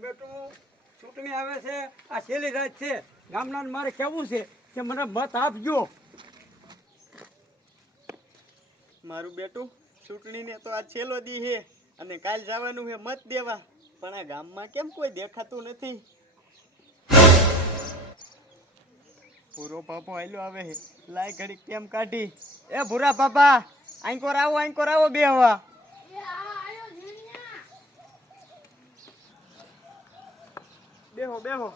મારું બેટું ચૂંટણી આવે છે, આ છેલ્લી રાત છે. ગામના મારે કહેવું છે કે મને મત આપજો. મારું બેટું ચૂંટણીને તો આ છેલ્લો દી છે અને કાલ જવાનું છે મત દેવા, પણ આ ગામમાં કેમ કોઈ દેખાતું નથી. પૂરો પાપો આયલો આવે છે, લાય ઘડી કેમ કાઢી. એ ભૂરા પાપા, આંકોર આવો બે હવા. બેહો.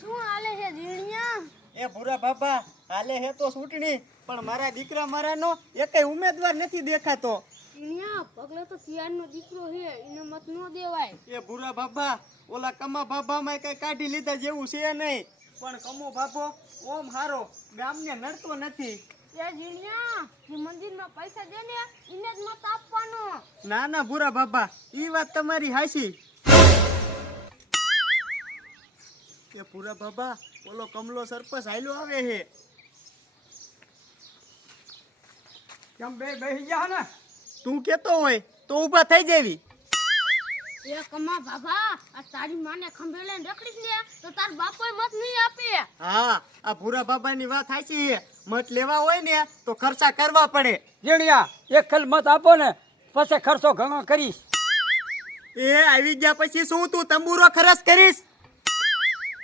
શું હાલે છે જીણિયા? એ ભૂરા બાપા, હાલે હે તો ચૂંટણી, પણ મારા દીકરા મારાનો એકેય ઉમેદવાર નથી દેખાતો. જીણિયા પગલે તો તિયારનો દીકરો છે, એને મત ન દેવાય. એ ભૂરા બાપા, ઓલા કમા બાબામાં કઈ કાઢી લીધા જેવું છે નહીં, પણ કમો બાપો ઓમ હારો ગામને નડતો નથી. એ જીણિયા, જે મંદિરમાં પૈસા દે ને એને જ મત આપવાનો. ના ભૂરા બાપા, ઈ વાત તમારી હાચી. એ ભૂરા બાબા, ઓલો કમલો સરપંચ હાલ્યો આવે છે. કેમ બેસી જા ને? તું કેતો હોય તો ઊભા થઈ જાવી. એ કમા બાબા, આ તારી માને ખંભે લઈને રખડીશ ને તો તાર બાપોય મત નહીં આપે. હા, આ ભૂરા બાબાની વાત હાચી છે. મત લેવા હોય ને તો ખર્ચા કરવા પડે. જીણિયા, એક ખલ મત આપો ને પછી ખર્ચો ઘણો કરીશ. એ આવી ગયા પછી શું તું તંબુરો ખર્ચ કરીશ?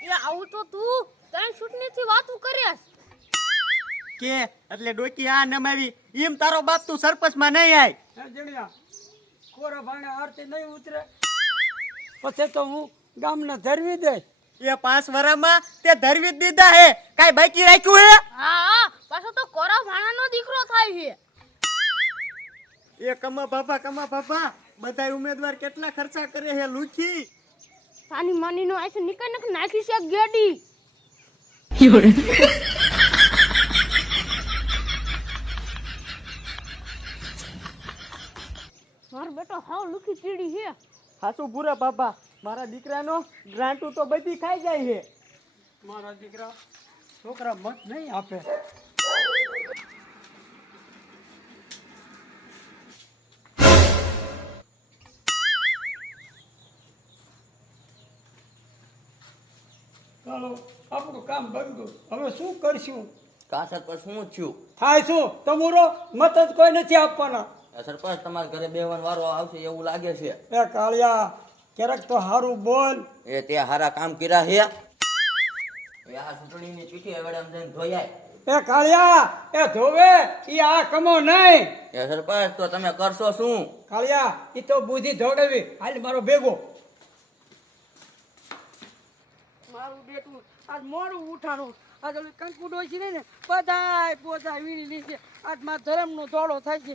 એ આવું તો તું તઈ છૂટણીથી વાતું કરીશ કે એટલે ડોકી આ નમાવી એમ તારો બાપ તું સરપંચમાં નહીં આય. હે જીણિયા, કોરા ભાણે આરતી નહીં ઉતરે પછી તો હું ગામને ધરવી દઈશ. એ 5 વર્ષમાં તે ધરવી જ દીધા હે, કાઈ બાકી રાખ્યું હે? હા, પાછો તો કોરા ભાણાનો દીકરો થાય છે. એ કમા બાપા બધા ઉમેદવાર કેટલા ખર્ચા કરે હે લુખી. તાની માનીનો આઈસે નીકળ નાખી છે ગેડી. મારો બેટો હાવ લુખી ચીડી છે. હાસુ ભૂરા બાપા, મારા દીકરાનો ગ્રાન્ટુ તો બધી ખાઈ જાય છે. મારા દીકરા છોકરા મત નહીં આપે. ચાલો, આપણું કામ બંધ. હવે શું કરશું? કા સરપંચ શું થયું? થાય શું? તમારો મત જ કોઈ નથી આપવાના. સરપંચ તમારા ઘરે બેહવાનો વારો આવશે એવું લાગે છે. એ કાળિયા, ક્યારેક તો સારું બોલ. એ તે હારા કામ કર્યા છે. એ આ ચૂંટણીની ચીઠી હવે આમ જઈને જોઈ આય. એ કાળિયા, એ ધોવે ઈ આ કમો નહીં. એ સરપંચ તો તમે કરશો શું? કાળિયા, ઈ તો બુદ્ધિ ધોડાવી. હાલ મારો ભેગો. મારું બેટું આજ મોડું ઉઠાણું. આજ ઓલી કંકુ ડોસી રહી ને બધાય પોતા વીણી લીધી. આજ મારા ધર્મનો દોડો થાય છે.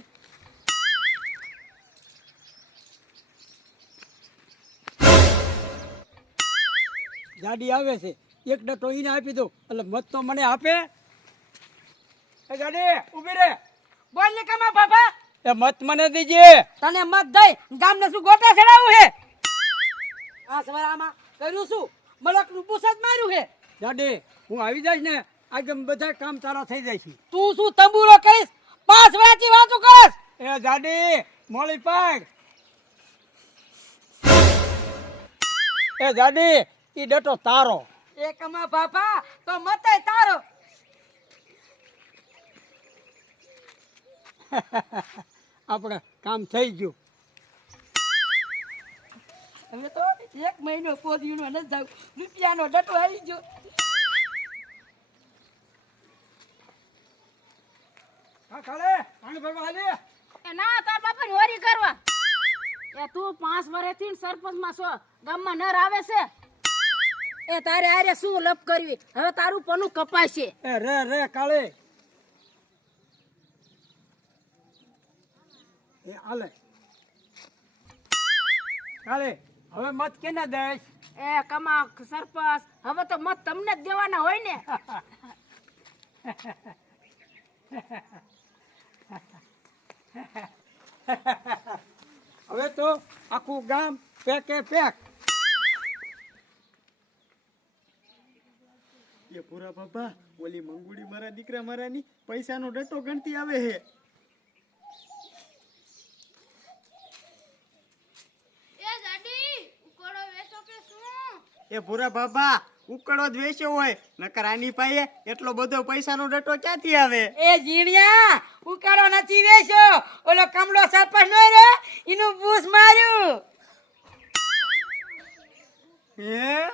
ગાડી આવે છે, એક ડટો ઈને આપી દો એટલે મત તો મને આપે. એ ગાડી ઊભી રે. બોલ ને કમા બાપા, એ મત મને દીજે. તને મત દઈ ગામને શું ગોટા ચડાવું હે? આ સવારામાં કર્યું શું? મલક નું પૂછ જ માર્યું હે. ગાડી હું આવી જઈશ ને આજે બધા કામ તારા થઈ જાય છે. તું શું તંબુરો કરીશ? 5 વેચી વાતો કરસ. એ ગાડી મોળી પાડ. એ ગાડી ઈ ડટો તારો. એ કમા બાપા તો મતે તારો. આપણે કામ થઈ ગયું. હવે તો 1 મહિનો પોદીનો ન જાવ, રૂપિયાનો ડટો આવી ગયો. હા ખાલે પાણી ભરવા આલે. એ ના, તાર બાપાને હોરી કરવા. એ તું 5 વર્ષથી સરપંચમાં છો, ગામમાં નર આવે છે. એ તારે આરે શું લપ કરવી? હવે તારું પનું કપાશે. એ રે કાલે. એ આલે કાલે. હવે મત કેને દઈશ? એ કમા સરપંચ, હવે તો મત તમને જ દેવાના હોય ને. હવે તો આખું ગામ પેકે પેક. એ પૂરા બાપા, ઓલી મંગુડી મારા દીકરા મારાની પૈસાનો ડટો ગણતી આવે છે. એ ગાડી એ ભૂરા બાબા ઉકળો જ વેચ્યો હોય નકર આની પાસે એટલો બધો પૈસાનો ડટો ક્યાંથી આવે? એ જીણિયા ઉકાળો નથી વેચ્યો, ઓલો કમલો સરપંચ નો રે એનું બૂસ માર્યું. હે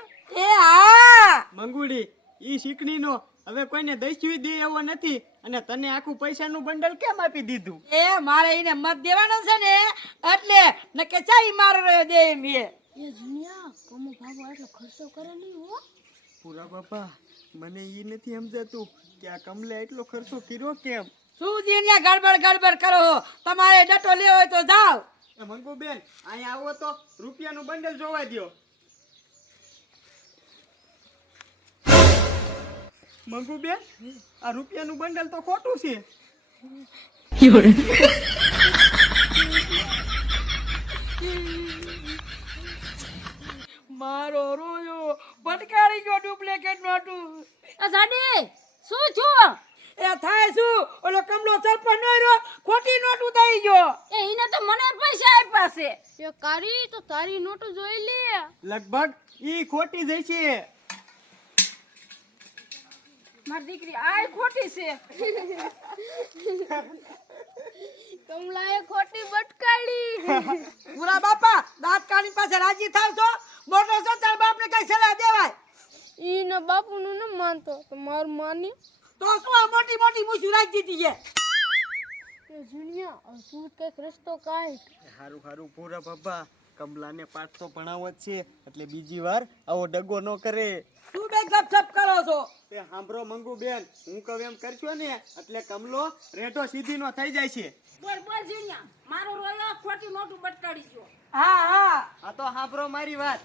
એ હા, મંગુડી ઈ શીકણીનો હવે કોઈને દસ્યુ દે એવો નથી અને તને આખું પૈસાનું બંડલ કેમ આપી દીધું? એ મારે એને મત દેવાનો છે ને એટલે નકે ચાઈ મારો દે એમ એ. એ જુનિયા કમો બાબો એટલો ખર્ચો કરે નહીં હો. પૂરા બાપા મને ઈ નથી સમજાતું કે આ કમલે એટલો ખર્ચો કર્યો કેમ? શું જીણિયા ગડબડ કરો છો? તમારે ડટો લેવો હોય તો જાઓ. એ મંગુબેન અહીંયા આવો તો રૂપિયાનું બંડલ જોવા દ્યો. મંગુબેન આ રૂપિયાનું બંડલ તો ખોટું છે. મારો રોયો ભટકાડી ગયો ડુપ્લિકેટ નોટું. એ જાડી શું છું? એ થાય શું? ઓલો કમલો સરપંચ નો રહ્યો ખોટી નોટ ઉતારી ગયો. એ એને તો મને પૈસા આપ્યા છે. એ કારી તો તારી નોટ જોઈ લે. લગભગ ઈ ખોટી જ છે. મારી દીકરી આ ખોટી છે. કમલાએ ખોટી બટકાડી. પૂરા બાપા દાંત કાઢી પાસે રાજી થાવ છો? મોટો છો તાર બાપને કઈ સલાહ દેવાય? ઈને બાપુનું ન માનતો તો માર માની. તો શું આ મોટી મોટી મૂછું રાખી દીધી છે? એ જુનિયા તું કઈક રસ્તો કાઢ. હારું હારું પૂરા બાપા કમલાને પાઠ તો ભણાવો જ છે એટલે બીજી વાર આવો ડગો ન કરે. તું બે ગપસપ કરો છો? એ સાંભળો મંગુબેન હું કહું એમ કરશો ને એટલે કમલો રેટો સીધી નો થઈ જાય છે. બોલ બોલ જુનિયા મારો રોયો ખોટી નોટ બટકાડી ગયો. હા હા, આ તો સાંભળો મારી વાત.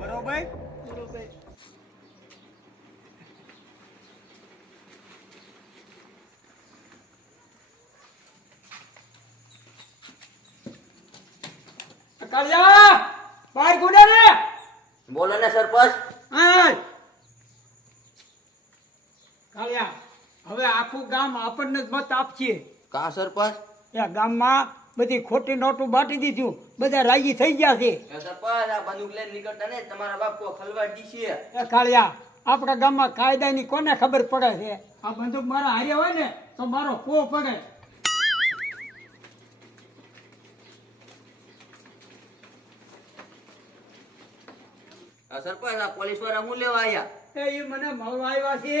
બરોબર બરોબર. કાળિયા બહાર ગુડા રે. બોલો ને સરપંચ. આય કાળિયા, હવે આખું ગામ આપણને જ મત આપશે. કા સરપંચ? એ ગામમાં બધી ખોટી નોટો બાટી દીધું, બધા રાજી થઈ ગયા છે. એ સરપંચ આ બંદૂક લઈને નીકળતા ને તમારા બાપ કો ખલવાડ દીશે. એ કાળિયા, આપણા ગામમાં કાયદાની કોને ખબર પડે છે? આ બંદૂક મારા હારે હોય ને તો મારો પો પડે. આ સરપંચ આ પોલીસ વાળા હું લેવા આયા? એ મને મળવા આવ્યા છે.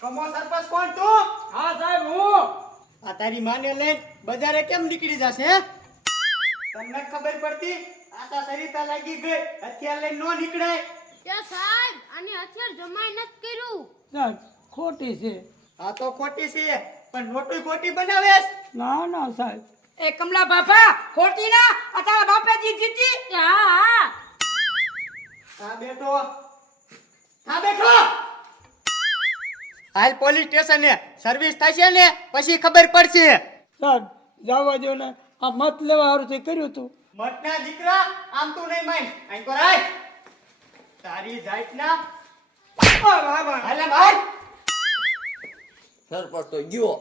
કમો સરપંચ કોણ તું? હા સાહેબ, હું. આ તારી માને લઈને બજારે કેમ નીકળી જશે હે? તમને ખબર પડતી? આતા સરિતા લાગી ગઈ હથિયાર લઈને નો નીકળાય. એ સાહેબ આની હથિયાર જમાઈ નથી કર્યું. સાહેબ, ખોટી છે. આ તો ખોટી છે પણ નોટું ખોટી બનાવેસ. ના ના સાહેબ. એ કમલા બાપા ખોટી ના, આ તારા બાપે જીતી. એ હા હા હા બેઠો. હા બેઠો. હાલ પોલીસ સ્ટેશને સર્વિસ થશે ને પછી ખબર પડશે. સાહેબ જવા દો ને, આ મત લેવા હારું તે કર્યું તું. મટના દીકરા આમ તું નહીં માન. આઈ કો રાય. તારી જાતના હાલે ભાઈ. સરપંચ તો ગયો.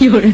You're